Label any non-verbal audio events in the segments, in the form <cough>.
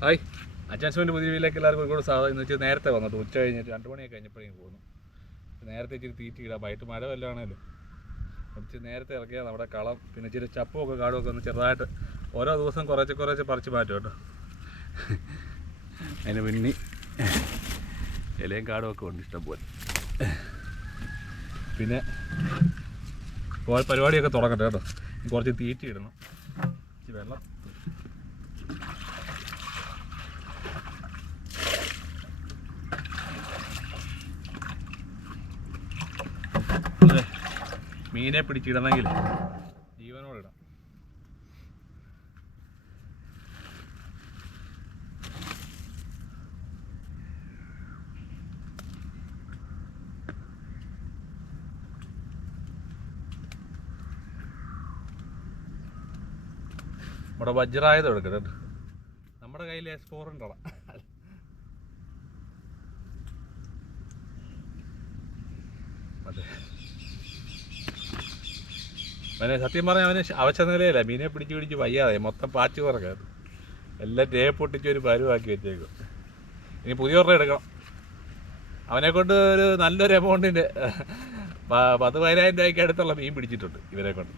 Hi. അച്ചാൻസ്മെന്റ് പുതിയ വീട്ടിലേക്ക് എല്ലാവർക്കും ഒരുപാട് സാധനം എന്ന് വെച്ചാൽ നേരത്തെ വന്നത് ഉച്ച കഴിഞ്ഞിട്ട് രണ്ട് മണിയൊക്കെ കഴിഞ്ഞപ്പോഴേക്കും പോകുന്നു. നേരത്തെ ഇച്ചിരി തീറ്റി ഇടാം വൈകിട്ട് മഴ വല്ലതാണേലും കുറച്ച് നേരത്തെ ഇറക്കിയാൽ നമ്മുടെ കളം പിന്നെ ഇച്ചിരി ചപ്പുമൊക്കെ കാടുമൊക്കെ ഒന്ന് ചെറുതായിട്ട് ഓരോ ദിവസം കുറച്ച് കുറച്ച് പറിച്ച് മാറ്റും കേട്ടോ. അതിന് പിന്നി ഇലയും കാടും ഒക്കെ ഉണ്ട് ഇഷ്ടം പോലെ. പിന്നെ പരിപാടിയൊക്കെ തുടങ്ങട്ടെ കേട്ടോ. കുറച്ച് തീറ്റി ഇടണം വെള്ളം അതെ മീനെ പിടിച്ചിടണമെങ്കിൽ ജീവനോട് ഇടാം നമ്മുടെ വജ്രായുധം എടുക്കട്ടെ കേട്ടോ. നമ്മുടെ കയ്യിൽ എസ് അവനെ സത്യം പറഞ്ഞാൽ അവന് അവശ നിലയില്ല മീനെ പിടിച്ച് പിടിച്ച് വയ്യാതെ. മൊത്തം പാച്ചു കുറക്കാത്ത എല്ലാം ടേ പൊട്ടിച്ച് ഒരു പരുവാക്കി വെച്ചേക്കും. ഇനി പുതിയ ഒരെണ്ണം എടുക്കണം. അവനെ കൊണ്ട് ഒരു നല്ലൊരു എമൗണ്ടിന്റെ പത്ത് പതിനായിരം രൂപയ്ക്ക് അടുത്തുള്ള മീൻ പിടിച്ചിട്ടുണ്ട് ഇവരെ കൊണ്ട്.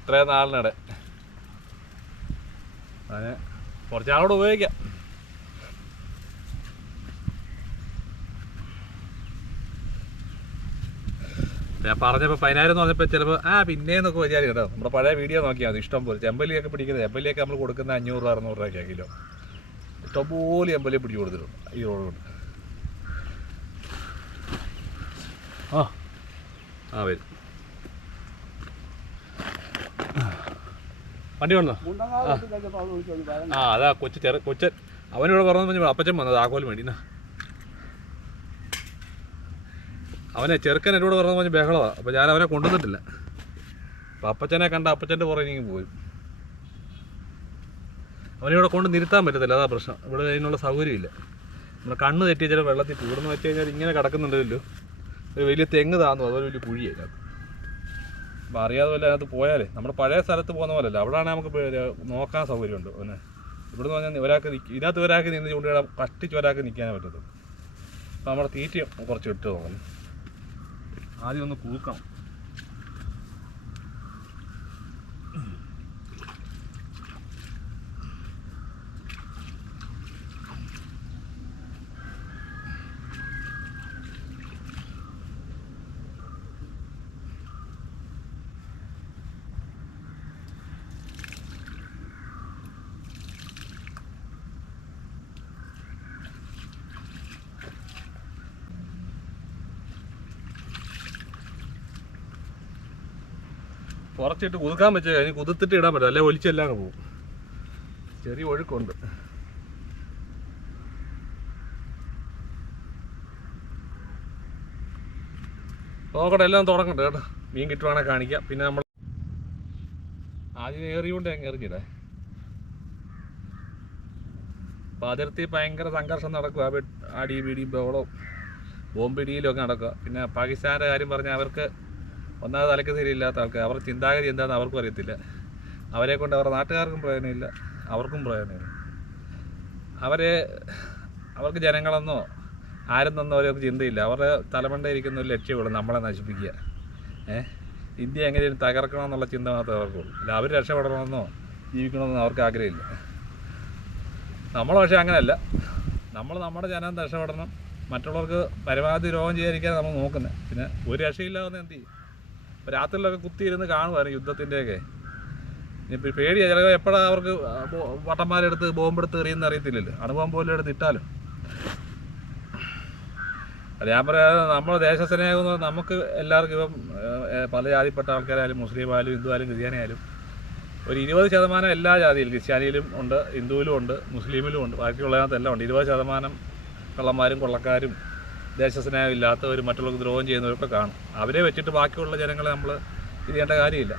ഇത്രയും നാളിനിടെ. അതിന് കുറച്ചാളോട് ഉപയോഗിക്കാം. ഞാൻ പറഞ്ഞപ്പോൾ പതിനായിരം എന്ന് പറഞ്ഞപ്പോൾ ചിലപ്പോൾ ആ പിന്നേന്നൊക്കെ വിചാരിക്കും കേട്ടോ. നമ്മുടെ പഴയ വീഡിയോ നോക്കിയാൽ മതി. ഇഷ്ടം പോലെ. ചെമ്പല്ലിയൊക്കെ പിടിക്കുന്നത് ചെമ്പല്ലിയൊക്കെ നമ്മൾ കൊടുക്കുന്ന അഞ്ഞൂറ് രൂപ അറുന്നൂറ് രൂപയ്ക്കാണ് കിലോ. ഇഷ്ടംപോലെ ചെമ്പല്ലി പിടിച്ചു കൊടുത്തിട്ടുണ്ട്. ഈ റോഡ് കൊണ്ട് ആ ആ വരും. വണ്ടി വന്നോ ആ. അതാ കൊച്ചു ചെറു കൊച്ചൻ. അവനിവിടെ പറഞ്ഞു അപ്പച്ചൻ വന്നത് ആക്കോലും വേണ്ടി. എന്നാ അവനെ ചെറുക്കൻ എന്നോട് പറഞ്ഞു പറഞ്ഞ് ബഹളമാണ് അപ്പോൾ ഞാൻ അവനെ കൊണ്ടുവന്നിട്ടില്ല. അപ്പോൾ അപ്പച്ചനെ കണ്ട അപ്പച്ചന്റെ പുറകെ പോയി അവനിവിടെ കൊണ്ട് നിർത്താൻ പറ്റത്തില്ല. അതാ പ്രശ്നം. ഇവിടെ അതിനുള്ള സൗകര്യമില്ല. നമ്മുടെ കണ്ണ് തെറ്റി ചില വെള്ളത്തിൽ കൂടുന്ന വെച്ച് കഴിഞ്ഞാൽ ഇങ്ങനെ കിടക്കുന്നുണ്ടല്ലോ. ഒരു വലിയ തെങ്ങ് താന്നു. അതൊരു വലിയ കുഴിയായി അപ്പം അറിയാതെ വല്ല അതിനകത്ത് പോയാലേ. നമ്മുടെ പഴയ സ്ഥലത്ത് പോകുന്ന പോലെയല്ല. അവിടെയാണ് നമുക്ക് നോക്കാൻ സൗകര്യമുണ്ട്. അവനെ. ഇവിടെ നിന്ന് പറഞ്ഞാൽ ഒരാൾക്ക് നിൽക്കും ഇതിനകത്ത് ഒരാൾക്ക് നിന്ന് ചൂണ്ടിടാൻ കഷ്ടിച്ച് ഒരാൾക്ക് നിൽക്കാനേ പറ്റത്തുള്ളൂ. അപ്പം നമ്മുടെ തീറ്റ കുറച്ച് ഇട്ട് തോന്നുന്നു ആദ്യം ഒന്ന് കൂക്കണം. കുറച്ചിട്ട് കുതുക്കാൻ പറ്റുക അതിന് കുതിർത്തിട്ട് ഇടാൻ പറ്റും അല്ലെ ഒലിച്ചെല്ലാം അങ്ങ് പോകും. ചെറിയ ഒഴുക്കുണ്ട്. നോക്കട്ടെ എല്ലാം തുടങ്ങട്ടെ കേട്ടോ. മീൻ കിട്ടുവാണെങ്കിൽ കാണിക്കാം. പിന്നെ നമ്മൾ ആദ്യം ഏറിയുകൊണ്ട് അങ്ങ് എറിഞ്ഞിടേ അപ്പോൾ അതിർത്തി ഭയങ്കര സംഘർഷം നടക്കുക. അടി പിടി ബഹളവും ബോംബിടിയിലും ഒക്കെ നടക്കുക. പിന്നെ പാകിസ്ഥാന്റെ കാര്യം പറഞ്ഞാൽ അവർക്ക് ഒന്നാമത് തലക്ക് ശരിയില്ലാത്ത ആൾക്കാർ. അവരുടെ ചിന്താഗതി എന്താണെന്ന് അവർക്കും അറിയത്തില്ല. അവരെ കൊണ്ട് അവരുടെ നാട്ടുകാർക്കും പ്രയോജനമില്ല. അവർക്കും പ്രയോജനമില്ല. അവരെ അവർക്ക് ജനങ്ങളെന്നോ ആരും തന്നോ അവരെ ചിന്തയില്ല. അവരുടെ തലമണ്ട ഒരു ലക്ഷ്യമുള്ളൂ നമ്മളെ നശിപ്പിക്കുക. ഏഹ് ഇന്ത്യ എങ്ങനെയും തകർക്കണമെന്നുള്ള ചിന്ത മാത്രമേ അവർക്കുള്ളൂ. അല്ല അവർ രക്ഷപ്പെടണമെന്നോ ജീവിക്കണമെന്നോ അവർക്ക് ആഗ്രഹമില്ല. നമ്മൾ പക്ഷേ അങ്ങനെയല്ല. നമ്മൾ നമ്മുടെ ജനം രക്ഷപ്പെടണം. മറ്റുള്ളവർക്ക് പരമാവധി രോഗം ചെയ്യാതിരിക്കാൻ നമ്മൾ നോക്കുന്നത്. പിന്നെ ഒരു രക്ഷയില്ലാതെ എന്ത് ചെയ്യും? ഇപ്പോൾ രാത്രിയിലൊക്കെ കുത്തിയിരുന്ന് കാണുമായിരുന്നു യുദ്ധത്തിന്റെയൊക്കെ. ഇനിയിപ്പോൾ പേടിയാ ചിലപ്പോൾ എപ്പോഴാണ് അവർക്ക് വട്ടന്മാരെടുത്ത് ബോംബെടുത്ത് എറിയുന്ന അറിയത്തില്ലല്ലോ. അണുബോംബ് പോലും എടുത്ത് ഇട്ടാലോ? അത് ഞാൻ പറയാതെ നമ്മുടെ ദേശസ്നേഹം നമുക്ക് എല്ലാവർക്കും ഇപ്പം പല ജാതിപ്പെട്ട ആൾക്കാരായാലും മുസ്ലിം ആയാലും ഹിന്ദു ആയാലും ക്രിസ്ത്യാനിയായാലും ഒരു ഇരുപത് ശതമാനം എല്ലാ ജാതിയിലും ക്രിസ്ത്യാനിയിലും ഉണ്ട് ഹിന്ദുവിലും ഉണ്ട് മുസ്ലിമിലും ഉണ്ട് ബാക്കിയുള്ളതിനകത്ത് എല്ലാം ഉണ്ട്. ഇരുപത് ശതമാനം കള്ളന്മാരും കൊള്ളക്കാരും ദേശസ്നേഹം ഇല്ലാത്തവരും മറ്റുള്ളവർക്ക് ദ്രോഹം ചെയ്യുന്നവരൊക്കെ കാണും. അവരെ വെച്ചിട്ട് ബാക്കിയുള്ള ജനങ്ങളെ നമ്മൾ ചെയ്യേണ്ട കാര്യമില്ല.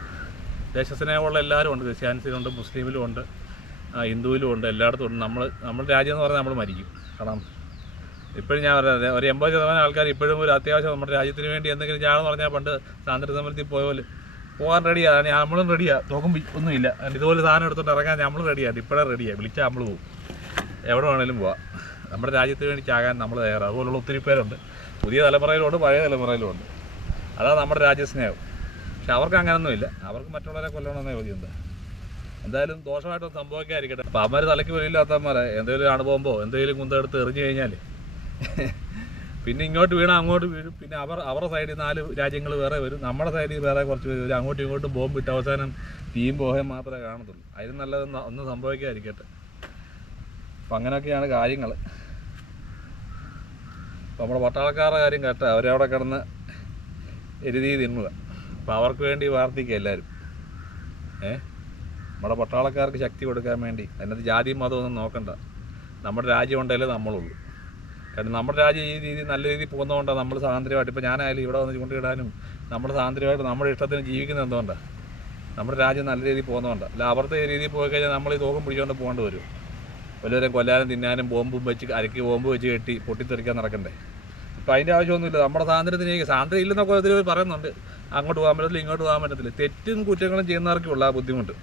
ദേശസ്നേഹമുള്ള എല്ലാവരും ഉണ്ട്. ക്രിസ്ത്യാനിസിലുണ്ട് മുസ്ലിമിലും ഉണ്ട് ഹിന്ദുവിലും ഉണ്ട് എല്ലായിടത്തും ഉണ്ട്. നമ്മൾ നമ്മുടെ രാജ്യം എന്ന് പറഞ്ഞാൽ നമ്മൾ മരിക്കും. കാരണം ഇപ്പോഴും ഞാൻ പറയാം ഒരു എൺപത് ശതമാനം ആൾക്കാർ ഇപ്പോഴും ഒരു അത്യാവശ്യം നമ്മുടെ രാജ്യത്തിന് വേണ്ടി എന്തെങ്കിലും ചെയ്യാമെന്ന് പറഞ്ഞാൽ പണ്ട് സ്വാതന്ത്ര്യ സമരത്തിൽ പോലെ പോകാൻ റെഡിയാണ് നമ്മളും റെഡിയാണ് തോക്കും ഒന്നുമില്ല ഇതുപോലെ സാധനം എടുത്തുകൊണ്ട് ഇറങ്ങാൻ നമ്മളും റെഡിയാണ് ഇപ്പോഴേ റെഡിയാണ് വിളിച്ചാൽ നമ്മൾ പോകും എവിടെ വേണേലും പോവാം. നമ്മുടെ രാജ്യത്തിന് വേണ്ടി ചാകാൻ നമ്മൾ തയ്യാറാണ് അതുപോലുള്ള ഒത്തിരി പേരുണ്ട്. പുതിയ തലമുറയിലുണ്ട് പഴയ തലമുറയിലുണ്ട് അതാണ് നമ്മുടെ രാജ്യസ്നേഹം. പക്ഷെ അവർക്ക് അങ്ങനൊന്നുമില്ല. അവർക്ക് മറ്റുള്ളവരെ കൊല്ലണമെന്നേ ചോദ്യം എന്തായാലും ദോഷമായിട്ടൊന്നും സംഭവിക്കാതിരിക്കട്ടെ. അപ്പം അവന്മാർ തലയ്ക്ക് വെളിയില്ലാത്തമാരെ എന്തെങ്കിലും അണുപോകുമ്പോൾ എന്തെങ്കിലും കുന്തെടുത്ത് എറിഞ്ഞു കഴിഞ്ഞാൽ പിന്നെ ഇങ്ങോട്ട് വീണാൽ അങ്ങോട്ട് വീഴും. പിന്നെ അവർ അവരുടെ സൈഡിൽ നാല് രാജ്യങ്ങൾ വേറെ വരും. നമ്മുടെ സൈഡിൽ വേറെ കുറച്ച് പേര് വരും. അങ്ങോട്ടും ഇങ്ങോട്ടും ബോംബ് ഇട്ട് അവസാനം തീയും പോകാൻ മാത്രമേ കാണത്തുള്ളൂ. അതിന് നല്ലതൊന്നും ഒന്നും സംഭവിക്കാതിരിക്കട്ടെ. അപ്പം അങ്ങനെയൊക്കെയാണ് കാര്യങ്ങൾ നമ്മുടെ പട്ടാളക്കാരുടെ കാര്യം കേട്ട അവരവിടെ കിടന്ന് എരുതി തിന്നുക. അപ്പോൾ അവർക്ക് വേണ്ടി പ്രാർത്ഥിക്കുക എല്ലാവരും. ഏ? നമ്മുടെ പട്ടാളക്കാർക്ക് ശക്തി കൊടുക്കാൻ വേണ്ടി. അതിനകത്ത് ജാതിയും മതമൊന്നും നോക്കണ്ട. നമ്മുടെ രാജ്യം ഉണ്ടെങ്കിലേ നമ്മളുള്ളൂ. കാരണം നമ്മുടെ രാജ്യം ഈ രീതി നല്ല രീതിയിൽ പോകുന്നതുകൊണ്ടാണ് നമ്മൾ സ്വാതന്ത്ര്യമായിട്ട് ഇപ്പോൾ ഞാനായാലും ഇവിടെ വന്ന് ചൂണ്ടിയിടാനും നമ്മൾ സ്വാതന്ത്ര്യമായിട്ട് നമ്മുടെ ഇഷ്ടത്തിന് ജീവിക്കുന്നത് എന്തുകൊണ്ടാണ് നമ്മുടെ രാജ്യം നല്ല രീതിയിൽ പോകുന്നതുകൊണ്ടാണ് അല്ല ഈ രീതിയിൽ പോയി കഴിഞ്ഞാൽ നമ്മൾ ഈ തോക്കം പിടിച്ചുകൊണ്ട് പോകേണ്ടി വരും. വല്ലവരും കൊല്ലാനും തിന്നാനും ബോംബും വെച്ച് അരക്കി ബോംബ് വെച്ച് കെട്ടി പൊട്ടിത്തെറിക്കാൻ നടക്കണ്ടേ? ഇപ്പം അതിന്റെ ആവശ്യമൊന്നുമില്ല. നമ്മുടെ സ്വാതന്ത്ര്യത്തിന് സ്വാതന്ത്ര്യം ഇല്ലെന്നൊക്കെ ഒത്തിരി പറയുന്നുണ്ട്. അങ്ങോട്ട് പോകാൻ പറ്റത്തില്ല ഇങ്ങോട്ട് പോകാൻ പറ്റത്തില്ല. തെറ്റും കുറ്റങ്ങളും ചെയ്യുന്നവർക്കേ ഉള്ള ആ ബുദ്ധിമുട്ട്.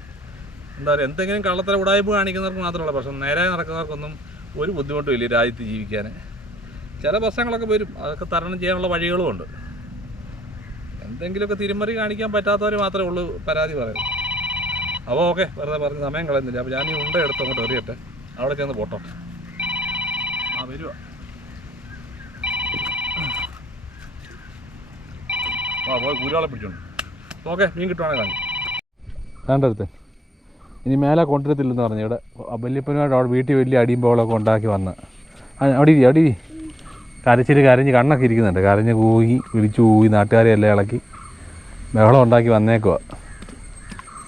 എന്താ പറയുക എന്തെങ്കിലും കള്ളത്തര ഉടായ്പ കാണിക്കുന്നവർക്ക് മാത്രമല്ല പ്രശ്നം. നേരെ നടക്കുന്നവർക്കൊന്നും ഒരു ബുദ്ധിമുട്ടും ഇല്ല രാജ്യത്ത് ജീവിക്കാൻ. ചില പ്രശ്നങ്ങളൊക്കെ വരും. അതൊക്കെ തരണം ചെയ്യാനുള്ള വഴികളുമുണ്ട് എന്തെങ്കിലുമൊക്കെ തിരുമറി കാണിക്കാൻ പറ്റാത്തവർ മാത്രമേ ഉള്ളൂ പരാതി പറയും അപ്പോൾ ഓക്കെ വെറുതെ പറഞ്ഞ് സമയം കളയുന്നില്ല. അപ്പോൾ ഞാൻ ഈ ഉണ്ട എടുത്ത് അങ്ങോട്ട് എറിയട്ടെ. അവിടെ ചെന്ന് പോട്ടോ. ആ വരുവാ. ആ പോയി കുരാളെ പിടിച്ചോണ്ട്. ഓക്കെ മീൻ കിട്ടുവാണെങ്കിൽ കാണും. വേണ്ടടുത്ത് ഇനി മേലെ കൊണ്ടുവരത്തില്ലെന്ന് പറഞ്ഞു. ഇവിടെ വല്യപ്പനുമായിട്ട് അവിടെ വീട്ടിൽ വലിയ അടിയും ബോളൊക്കെ ഉണ്ടാക്കി വന്ന്. ആ, അവിടെ ഇരി അവിടെ ഇരി. കരച്ചിൽ കരഞ്ഞ് കണ്ണൊക്കെ ഇരിക്കുന്നുണ്ട്. കരഞ്ഞ് കൂകി വിളിച്ചു കൂകി നാട്ടുകാരെ എല്ലാം ഇളക്കി. ബഹളം ഉണ്ടാക്കി വന്നേക്കുക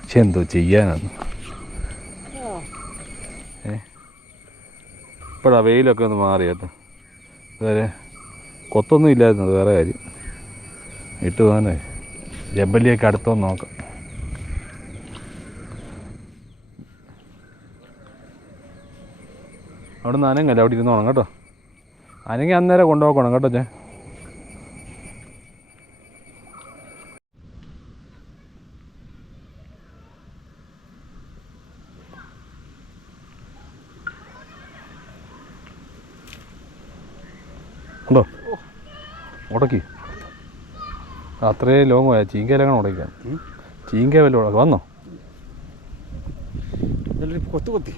പക്ഷെ എന്തോ ചെയ്യാനാണ് ഏ? ഇപ്പോഴാ വെയിലൊക്കെ ഒന്ന് മാറി കേട്ടോ ഇതുവരെ കൊത്തൊന്നും ഇല്ലായിരുന്നു അത് വേറെ കാര്യം. ഇട്ട് തന്നെ ജബലിയൊക്കെ അടുത്തൊന്ന് നോക്കാം. അവിടെ നിന്ന് അനങ്ങല്ല? അവിടെ ഇരുന്നോണം കേട്ടോ. അനങ്ങി അന്നേരം കൊണ്ടുപോക്കണം കേട്ടോ ചേ ഉണ്ടോ? ഉടക്കി. അത്രയും ലോങ് പോയാ ചീങ്കയിലെങ്ങനെ ഉടയ്ക്കാൻ ചീങ്ക വല്ല ഉടക്കം. വന്നോ? കൊത്തു കൊത്തി.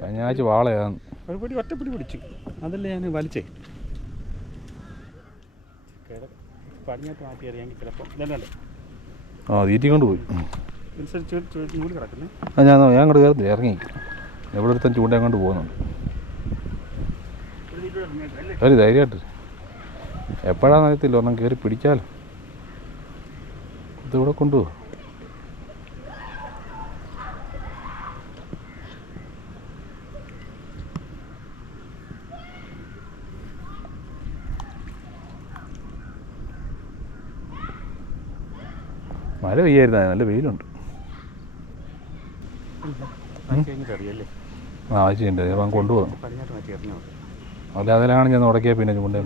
കഴിഞ്ഞ വാളയാണ് ഒരു പിടി ഒറ്റപ്പിടി പിടിച്ചു. അതല്ലേ ഞാൻ വലിച്ചേ. പടിഞ്ഞാട്ട് മാറ്റി അറിയാമെങ്കിൽ ചിലപ്പോൾ ഇതല്ലേ ആ തീറ്റി കൊണ്ട് പോയി. അനുസരിച്ച് ചൂട് കിടക്കുന്നേ. ആ ഞാൻ ഞാൻ അങ്ങോട്ട് കയറി ഇറങ്ങി. എവിടെ ഒരുത്തൻ ചൂണ്ട അങ്ങോട്ട് പോകുന്നുണ്ട്. ഒരു ധൈര്യമായിട്ട് എപ്പോഴാണെന്ന് അറിയത്തില്ല ഒരെണ്ണം കയറി പിടിച്ചാലോ. ഇതിവിടെ കൊണ്ടുപോകും മഴ പെയ്യായിരുന്നു നല്ല വെയിലുണ്ട്. ആ ആവശ്യമുണ്ട് അപ്പം കൊണ്ടുപോകാം അല്ല അതിലാണ് ഞാൻ ഉടക്കിയ പിന്നെ ചൂണ്ട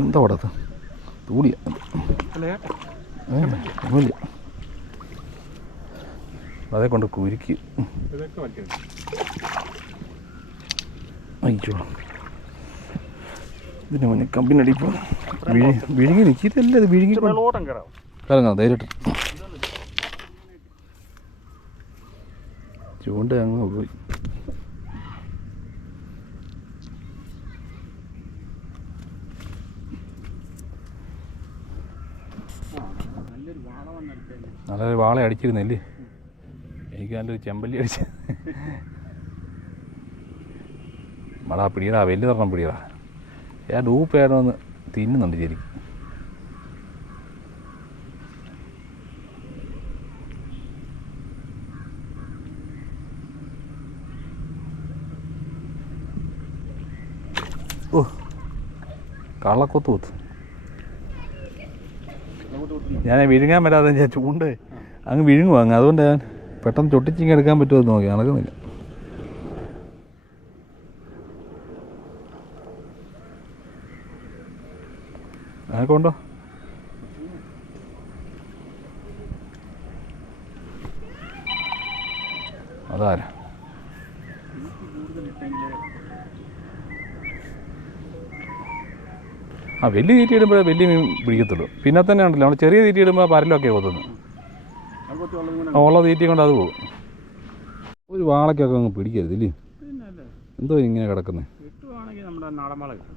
എന്താ പടത്ത്? തൂടിയ. അതേ കൊണ്ട് കുരുക്കി. അയ്യോ. ഇതിന് മുന്നേ കമ്പിനടിപ്പോ. വിഴുങ്ങി നിൽക്കിയതല്ല ഇത് വിഴുങ്ങി കറങ്ങാം ധൈര്യമായിട്ട് ചൂണ്ട അങ്ങ് പോയി. നല്ലൊരു വാള അടിച്ചിരുന്നല്ലേ? എനിക്ക് നല്ലൊരു ചെമ്പല്ലി അടിച്ച്. മടാ പിടിയടാ വലിയ തരണം പിടിയടാ ഞാൻ ഡൂപ്പായിട്ടൊന്ന് തിന്നുന്നുണ്ട് ശരിക്കും. О, കളൊക്കെ തൂത്ത് ഞാൻ വിഴുങ്ങാൻ വരാതെ ഞാൻ ചൂണ്ട് അങ്ങ് വിഴുങ്ങും അങ്ങ്. അതുകൊണ്ട് ഞാൻ പെട്ടെന്ന് ചൊട്ടിച്ചിങ് എടുക്കാൻ പറ്റുമോ എന്ന് നോക്കി. നടക്കുന്നില്ല. അതൊക്കെ അതാരാ? ആ വലിയ തീറ്റി ഇടുമ്പോഴേ വലിയ മീൻ പിടിക്കത്തുള്ളൂ. പിന്നെ തന്നെ ഉണ്ടല്ലോ നമ്മൾ ചെറിയ തീറ്റി ഇടുമ്പോൾ പരലൊക്കെ കൊത്തുന്നു ഉള്ള തീറ്റി കൊണ്ട് അത് പോകും. ഒരു വാളക്കൊക്കെ അങ്ങ് പിടിക്കരുത് ഇല്ലേ? എന്തോ ഇങ്ങനെ കിടക്കുന്നത്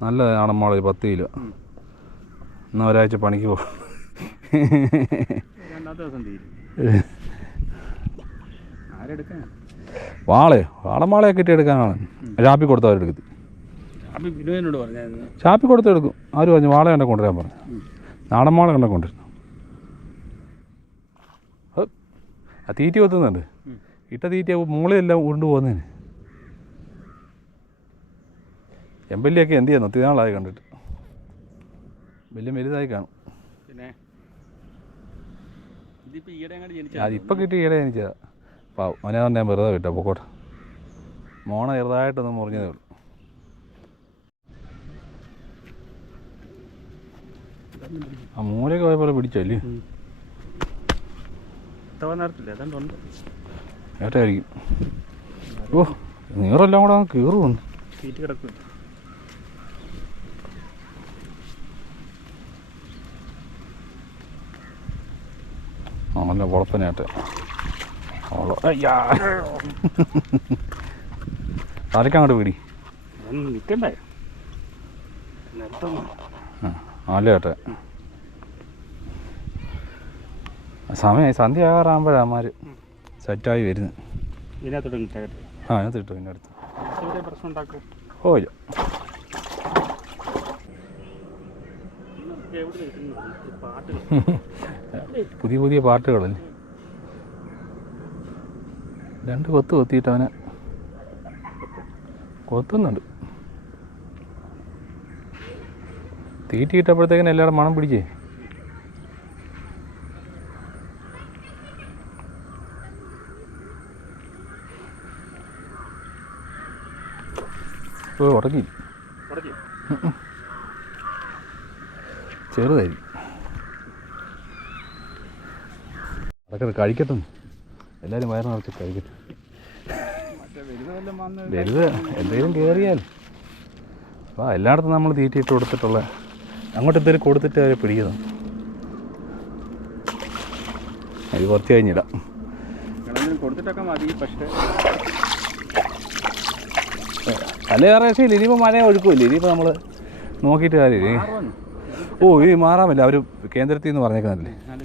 നല്ല നാടന്മാള ഒരു പത്ത് കിലോ. എന്നാൽ ഒരാഴ്ച പണിക്ക് പോകും വാളയോ വാളമാളയൊക്കെ ഇട്ട് എടുക്കാനാണ് ചാപ്പി കൊടുത്തവരെടുക്കത്തി. അപ്പം വിനോദിനോട് പറഞ്ഞായിരുന്നു ചാപ്പി കൊടുത്തെടുക്കും. ആര് പറഞ്ഞു വാള കണ്ട കൊണ്ടുവരാൻ പറഞ്ഞു. നാടൻ വാള കണ്ട കൊണ്ടുവരുന്നു. തീറ്റി കൊത്തുന്നുണ്ട്. ഇട്ട തീറ്റ മൂളയെല്ലാം ഉരുണ്ടു പോകുന്നതിന്. എമ്പല്ലിയൊക്കെ എന്ത് ചെയ്യുന്നു? ഒത്തിരി നാളായി കണ്ടിട്ട്. വലിയ വലുതായി കാണും. പിന്നെ? അതിപ്പോൾ കിട്ടി ഈടെ എനിക്കാ പാവം. അവനെ തന്നെ ഞാൻ വെറുതെ വിട്ടോ. പൊക്കോട്ടെ. മോണ ചെറുതായിട്ടൊന്ന് മുറിഞ്ഞതേ ഉള്ളൂ. ആ മൂലയൊക്കെ പോയപ്പോലെ പിടിച്ചല്ലേ? ഏട്ടായിരിക്കും ഓ നീറെല്ലാം കൂടെ കീറു വന്നു. സീറ്റ് കിടക്കും. ആ നല്ല കുഴപ്പനായിട്ട് അയ്യാ. തലക്കങ്ങോട്ട് പിടി. അതൊന്നും നിൽക്കണ്ടേ നിർത്തുന്നു നല്ല ചേട്ടാ സമയമായി സന്ധ്യ ആകാറാകുമ്പോഴാണ് അമ്മമാർ സെറ്റായി വരുന്നത് ഇതിനകത്തോട്ട് ആ അതിനകത്ത് കിട്ടും ഇതിന്റെ അടുത്ത് ഓ ഇല്ല. <laughs> പുതിയ പുതിയ പാട്ടുകളല്ലേ രണ്ട് കൊത്ത് കൊത്തിയിട്ട് അവനെ കൊത്തുന്നുണ്ട്. തീറ്റി ഇട്ടപ്പോഴത്തേക്കിന് എല്ലാവരും മണം പിടിച്ചേ? ഓ ഉടക്കി ചെറുതായി. ചെറുതായിരിക്കും അതൊക്കെ കഴിക്കട്ടെ എല്ലാവരും വയറ് നിറച്ച് കഴിക്കട്ടെ. വലുത് എന്തെങ്കിലും കയറിയാൽ അപ്പോൾ എല്ലായിടത്തും നമ്മൾ തീറ്റിയിട്ട് കൊടുത്തിട്ടുള്ള അങ്ങോട്ട് എന്തെങ്കിലും കൊടുത്തിട്ട് അവരെ പിടിക്കുന്നു അത് കുറച്ച് കഴിഞ്ഞിടാം. കൊടുത്തിട്ടൊക്കെ മതി പക്ഷേ അല്ല ഏകദേശം ഇനിയിപ്പോൾ മഴ ഒഴുക്കില്ല ഇനിയിപ്പോൾ നമ്മൾ നോക്കിയിട്ട് കാര്യമില്ലേ? ഓ ഇനി മാറാമല്ല അവർ കേന്ദ്രത്തിൽ നിന്ന്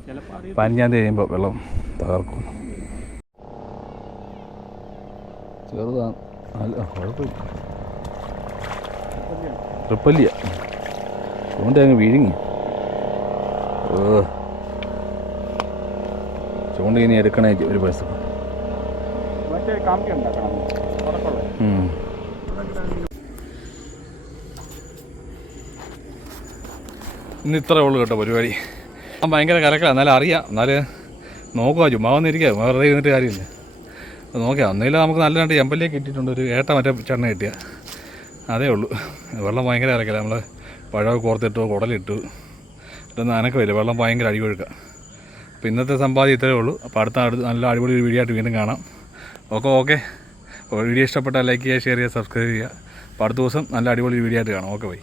ചിലപ്പോൾ പതിനഞ്ചാം തീയതി കഴിയുമ്പോൾ വെള്ളം തകർക്കും. ചെറുതാണ് അല്ല കുഴപ്പമില്ല. ട്രിപ്പല്ലിയ. ചൂണ്ട അങ്ങ് വിഴുങ്ങി. ഓ. ചൂണ്ട ഇനി എടുക്കണേ ഒരു പൈസ. ഇന്ന് ഇത്രേ ഉള്ളൂ കേട്ടോ പരിപാടി. ആ ഭയങ്കര കലക്കലാണ് എന്നാലും അറിയാം. എന്നാലും നോക്കുക ചുമ്മാ വന്നിരിക്കുക വെറുതെ ഇരുന്നിട്ട് കാര്യമില്ല. അത് നോക്കിയാൽ ഒന്നുമില്ല നമുക്ക് നല്ല രണ്ട് എമ്പലേക്ക് കിട്ടിയിട്ടുണ്ട്. ഒരു ഏട്ട മറ്റേ ചെണ്ണ കിട്ടിയ. അതേ ഉള്ളൂ. വെള്ളം ഭയങ്കര ഇറക്കില്ല നമ്മൾ പഴമൊക്കെ കോർത്തിട്ടു കുടലിട്ടു. ഇതൊന്നും അനക്കമില്ല വെള്ളം ഭയങ്കര അടിപൊഴുക്കുക അപ്പോൾ ഇന്നത്തെ സമ്പാദ്യം ഇത്രയേ ഉള്ളൂ. അപ്പോൾ അടുത്ത അടുത്ത് നല്ല അടിപൊളി ഒരു വീഡിയോ ആയിട്ട് വീണ്ടും കാണാം. Okay okay. വീഡിയോ ഇഷ്ടപ്പെട്ടാൽ ലൈക്ക് ചെയ്യുക ഷെയർ ചെയ്യുക സബ്സ്ക്രൈബ് ചെയ്യുക. അപ്പോൾ അടുത്ത ദിവസം നല്ല അടിപൊളി വീഡിയോ ആയിട്ട് കാണാം. Okay bye